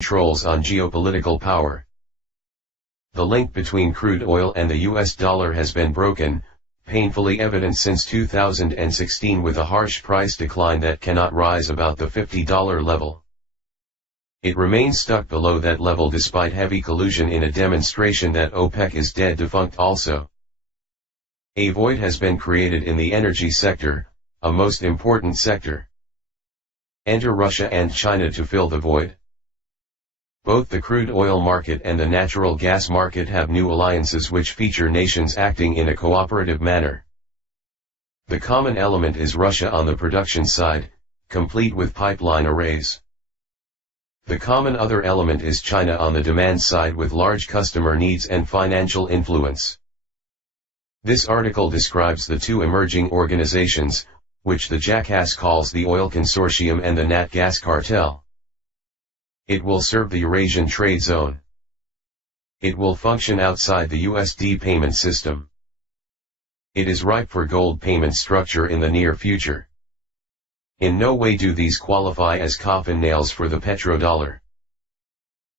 controls on geopolitical power. The link between crude oil and the US dollar has been broken, painfully evident since 2016, with a harsh price decline that cannot rise about the $50 level. It remains stuck below that level despite heavy collusion in a demonstration that OPEC is dead defunct also. A void has been created in the energy sector, a most important sector. Enter Russia and China to fill the void. Both the crude oil market and the natural gas market have new alliances which feature nations acting in a cooperative manner. The common element is Russia on the production side, complete with pipeline arrays. The common other element is China on the demand side with large customer needs and financial influence. This article describes the two emerging organizations, which the jackass calls the Oil Consortium and the Nat Gas Cartel. It will serve the Eurasian trade zone. It will function outside the USD payment system. It is ripe for gold payment structure in the near future. In no way do these qualify as coffin nails for the petrodollar.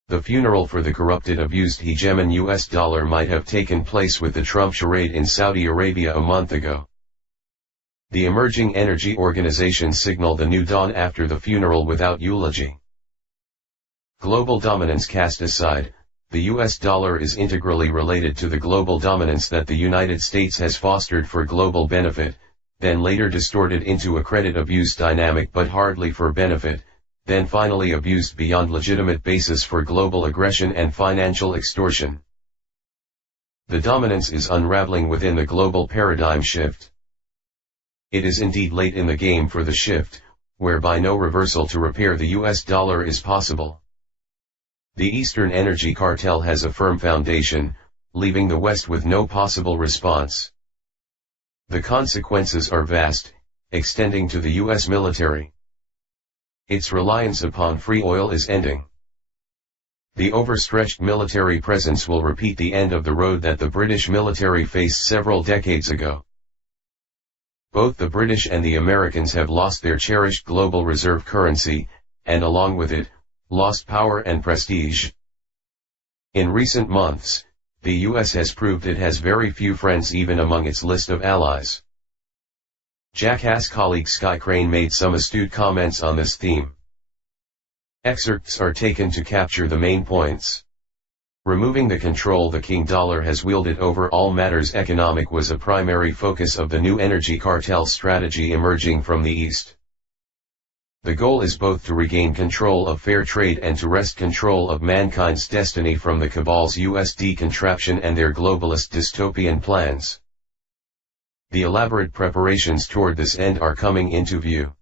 The funeral for the corrupted, abused hegemon US dollar might have taken place with the Trump charade in Saudi Arabia a month ago. The emerging energy organizations signal the new dawn after the funeral without eulogy. Global dominance cast aside, the US dollar is integrally related to the global dominance that the United States has fostered for global benefit, then later distorted into a credit abuse dynamic but hardly for benefit, then finally abused beyond legitimate basis for global aggression and financial extortion. The dominance is unraveling within the global paradigm shift. It is indeed late in the game for the shift, whereby no reversal to repair the US dollar is possible. The Eastern Energy Cartel has a firm foundation, leaving the West with no possible response. The consequences are vast, extending to the US military. Its reliance upon free oil is ending. The overstretched military presence will repeat the end of the road that the British military faced several decades ago. Both the British and the Americans have lost their cherished global reserve currency, and along with it, lost power and prestige. In recent months, the US has proved it has very few friends even among its list of allies. Jackass colleague Sky Crane made some astute comments on this theme. Excerpts are taken to capture the main points. Removing the control the king dollar has wielded over all matters economic was a primary focus of the new energy cartel strategy emerging from the East. The goal is both to regain control of fair trade and to wrest control of mankind's destiny from the cabal's USD contraption and their globalist dystopian plans. The elaborate preparations toward this end are coming into view.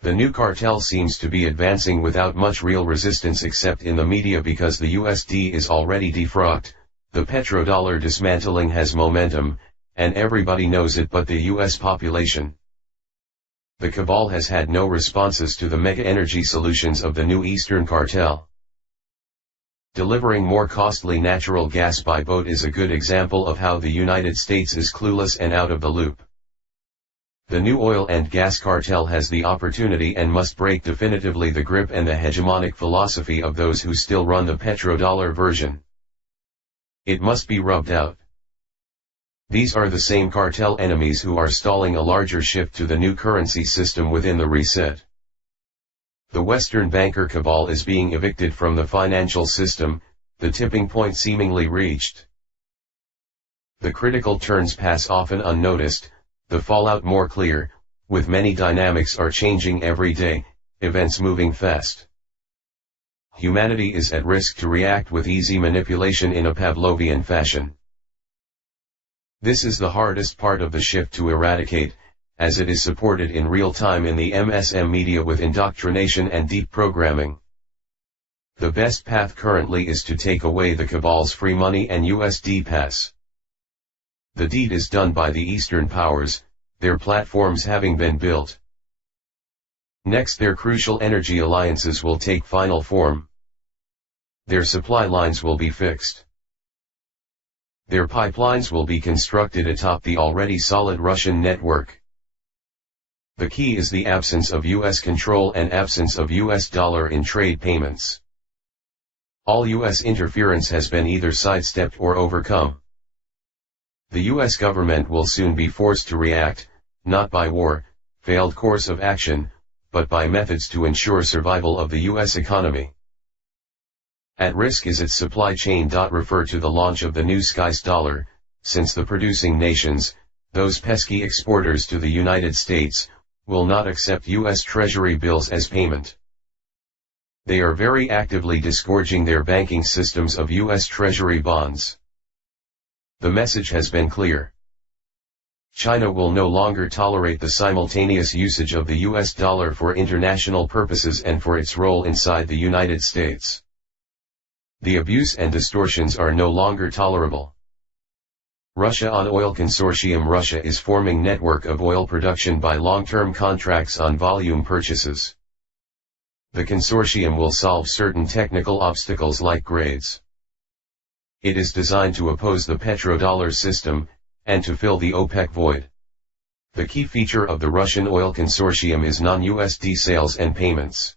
The new cartel seems to be advancing without much real resistance except in the media because the USD is already defrocked, the petrodollar dismantling has momentum, and everybody knows it but the US population. The cabal has had no responses to the mega-energy solutions of the new Eastern Cartel. Delivering more costly natural gas by boat is a good example of how the United States is clueless and out of the loop. The new oil and gas cartel has the opportunity and must break definitively the grip and the hegemonic philosophy of those who still run the petrodollar version. It must be rubbed out. These are the same cartel enemies who are stalling a larger shift to the new currency system within the reset. The Western banker cabal is being evicted from the financial system, the tipping point seemingly reached. The critical turns pass often unnoticed, the fallout more clear, with many dynamics are changing every day, events moving fast. Humanity is at risk to react with easy manipulation in a Pavlovian fashion. This is the hardest part of the shift to eradicate, as it is supported in real time in the MSM media with indoctrination and deep programming. The best path currently is to take away the cabal's free money and USD pass. The deed is done by the Eastern powers, their platforms having been built. Next, their crucial energy alliances will take final form. Their supply lines will be fixed. Their pipelines will be constructed atop the already solid Russian network. The key is the absence of U.S. control and absence of U.S. dollar in trade payments. All U.S. interference has been either sidestepped or overcome. The U.S. government will soon be forced to react, not by war, failed course of action, but by methods to ensure survival of the U.S. economy. At risk is its supply chain. Refer to the launch of the new SKYS dollar, since the producing nations, those pesky exporters to the United States, will not accept U.S. Treasury bills as payment. They are very actively disgorging their banking systems of U.S. Treasury bonds. The message has been clear. China will no longer tolerate the simultaneous usage of the U.S. dollar for international purposes and for its role inside the United States. The abuse and distortions are no longer tolerable. Russia on Oil Consortium. Russia is forming network of oil production by long-term contracts on volume purchases. The consortium will solve certain technical obstacles like grades. It is designed to oppose the petrodollar system, and to fill the OPEC void. The key feature of the Russian Oil Consortium is non-USD sales and payments.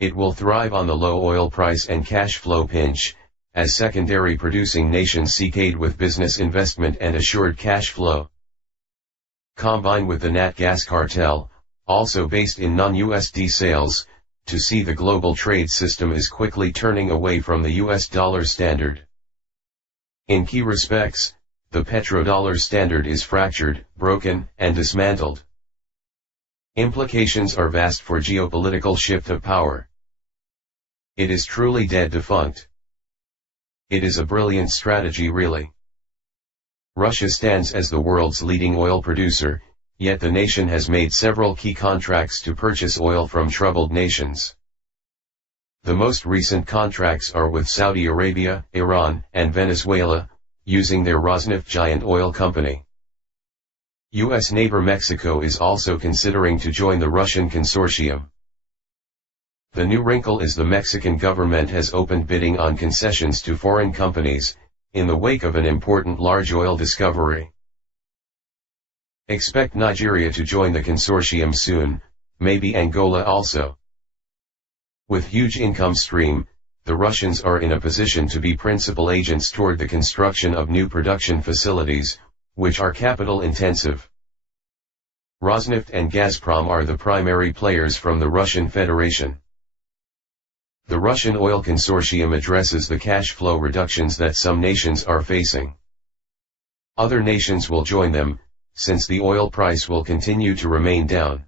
It will thrive on the low oil price and cash flow pinch, as secondary producing nations seek aid with business investment and assured cash flow. Combine with the Nat Gas cartel, also based in non-USD sales, to see the global trade system is quickly turning away from the US dollar standard. In key respects, the petrodollar standard is fractured, broken, and dismantled. Implications are vast for geopolitical shift of power. It is truly dead defunct. It is a brilliant strategy really. Russia stands as the world's leading oil producer, yet the nation has made several key contracts to purchase oil from troubled nations. The most recent contracts are with Saudi Arabia, Iran, and Venezuela, using their Rosneft giant oil company. U.S. neighbor Mexico is also considering to join the Russian consortium. The new wrinkle is the Mexican government has opened bidding on concessions to foreign companies, in the wake of an important large oil discovery. Expect Nigeria to join the consortium soon, maybe Angola also. With huge income stream, the Russians are in a position to be principal agents toward the construction of new production facilities, which are capital intensive. Rosneft and Gazprom are the primary players from the Russian Federation. The Russian Oil Consortium addresses the cash flow reductions that some nations are facing. Other nations will join them, since the oil price will continue to remain down.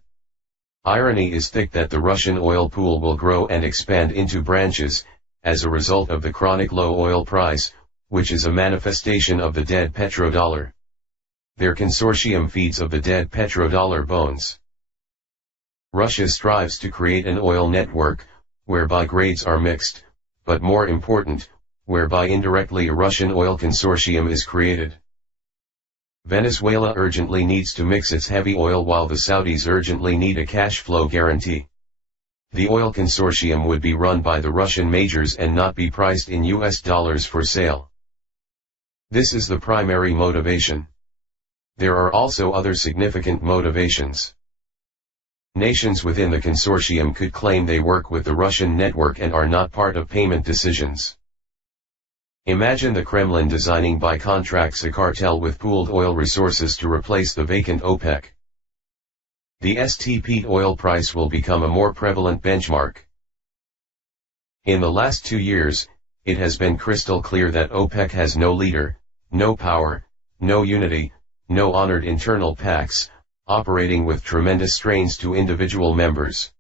Irony is thick that the Russian oil pool will grow and expand into branches, as a result of the chronic low oil price, which is a manifestation of the dead petrodollar. Their consortium feeds of the dead petrodollar bones. Russia strives to create an oil network, whereby grades are mixed, but more important, whereby indirectly a Russian oil consortium is created. Venezuela urgently needs to mix its heavy oil while the Saudis urgently need a cash flow guarantee. The oil consortium would be run by the Russian majors and not be priced in US dollars for sale. This is the primary motivation. There are also other significant motivations. Nations within the consortium could claim they work with the Russian network and are not part of payment decisions. Imagine the Kremlin designing by contracts a cartel with pooled oil resources to replace the vacant OPEC. The STP oil price will become a more prevalent benchmark. In the last 2 years, it has been crystal clear that OPEC has no leader, no power, no unity, no honored internal pacts, operating with tremendous strains to individual members.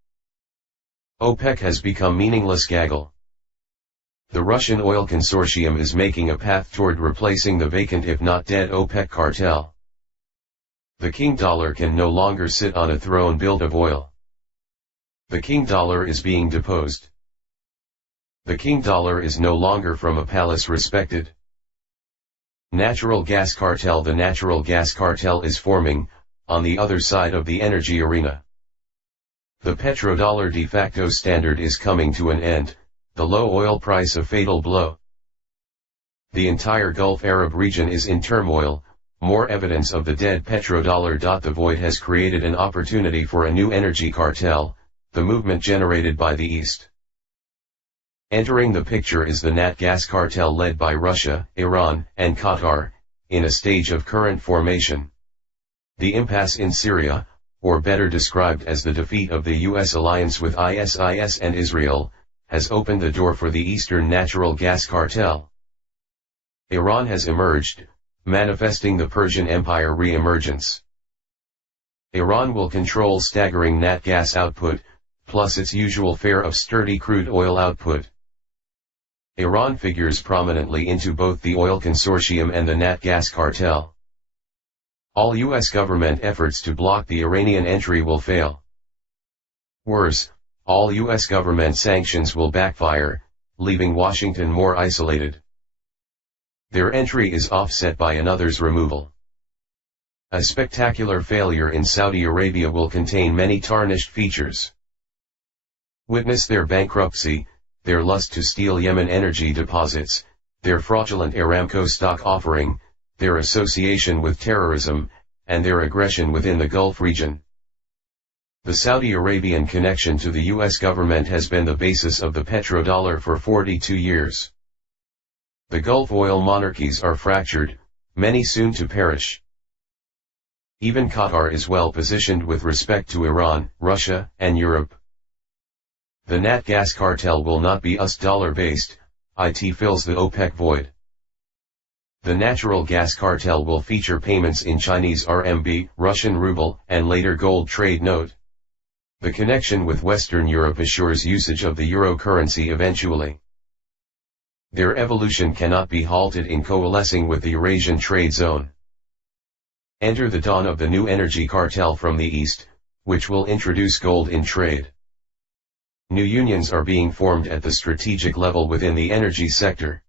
OPEC has become meaningless gaggle. The Russian Oil Consortium is making a path toward replacing the vacant if not dead OPEC cartel. The king dollar can no longer sit on a throne built of oil. The king dollar is being deposed. The king dollar is no longer from a palace respected. Natural gas cartel. The natural gas cartel is forming, on the other side of the energy arena. The petrodollar de facto standard is coming to an end, the low oil price a fatal blow. The entire Gulf Arab region is in turmoil, More evidence of the dead petrodollar. The void has created an opportunity for a new energy cartel, the movement generated by the East. Entering the picture is the Nat gas cartel led by Russia, Iran, and Qatar, in a stage of current formation. The impasse in Syria, or better described as the defeat of the U.S. alliance with ISIS and Israel, has opened the door for the Eastern natural gas cartel. Iran has emerged, manifesting the Persian Empire re-emergence. Iran will control staggering nat gas output, plus its usual fare of sturdy crude oil output. Iran figures prominently into both the Oil Consortium and the nat gas cartel. All U.S. government efforts to block the Iranian entry will fail. Worse, all U.S. government sanctions will backfire, leaving Washington more isolated. Their entry is offset by another's removal. A spectacular failure in Saudi Arabia will contain many tarnished features. Witness their bankruptcy, their lust to steal Yemen energy deposits, their fraudulent Aramco stock offering, their association with terrorism, and their aggression within the Gulf region. The Saudi Arabian connection to the U.S. government has been the basis of the petrodollar for 42 years. The Gulf oil monarchies are fractured, many soon to perish. Even Qatar is well positioned with respect to Iran, Russia, and Europe. The nat gas cartel will not be US dollar-based, it fills the OPEC void. The natural gas cartel will feature payments in Chinese RMB, Russian ruble, and later gold trade note. The connection with Western Europe assures usage of the euro currency eventually. Their evolution cannot be halted in coalescing with the Eurasian trade zone. Enter the dawn of the new energy cartel from the East, which will introduce gold in trade. New unions are being formed at the strategic level within the energy sector.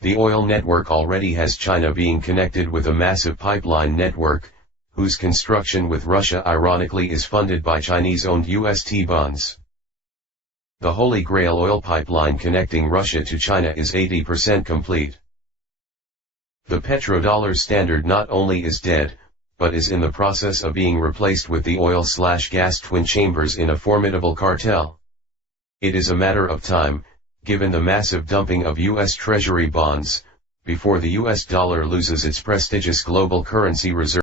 The oil network already has China being connected with a massive pipeline network, whose construction with Russia ironically is funded by Chinese-owned UST bonds. The Holy Grail oil pipeline connecting Russia to China is 80% complete. The petrodollar standard not only is dead, but is in the process of being replaced with the oil/gas twin chambers in a formidable cartel. It is a matter of time, given the massive dumping of U.S. Treasury bonds, before the U.S. dollar loses its prestigious global currency reserve.